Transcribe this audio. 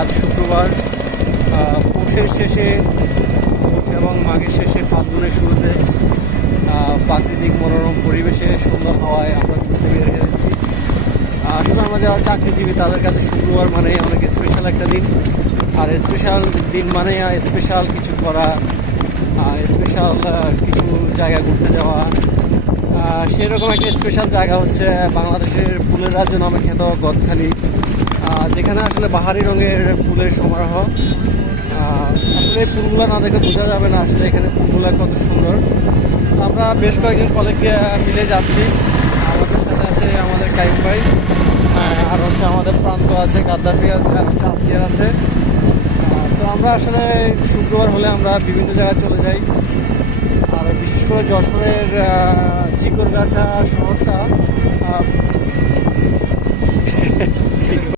আজ শুক্রবার, পৌষের শেষে এবং মাঘের শেষে ফাল্গুনের শুরুতে প্রাকৃতিক মনোরম পরিবেশে সুন্দর হাওয়ায় আমরা ঘুরতে বের হয়েছি। আসলে আমরা যারা চাকরিজীবী তাদের কাছে শুক্রবার মানে অনেক স্পেশাল একটা দিন। আর স্পেশাল দিন মানে স্পেশাল কিছু করা, স্পেশাল কিছু জায়গা ঘুরতে যাওয়া। সেরকম একটা স্পেশাল জায়গা হচ্ছে বাংলাদেশের ফুলের রাজ্য নামে খ্যাত গদখালি, যেখানে আসলে বাহারি রঙের ফুলের সমারোহ। আসলে এই ফুলগুলো না দেখে বোঝা যাবে না আসলে এখানে ফুলগুলো কত সুন্দর। আমরা বেশ কয়েকজন কলেজ মিলে যাচ্ছি। আমাদের সাথে আছে আমাদের কাইম ভাই, আর হচ্ছে আমাদের প্রান্ত আছে, গাদ্দাফি আছে, আর হচ্ছে আফিয়ার আছে। তো আমরা আসলে শুক্রবার হলে আমরা বিভিন্ন জায়গায় চলে যাই। আর বিশেষ করে যশোরের চিকরগাছা শহরটা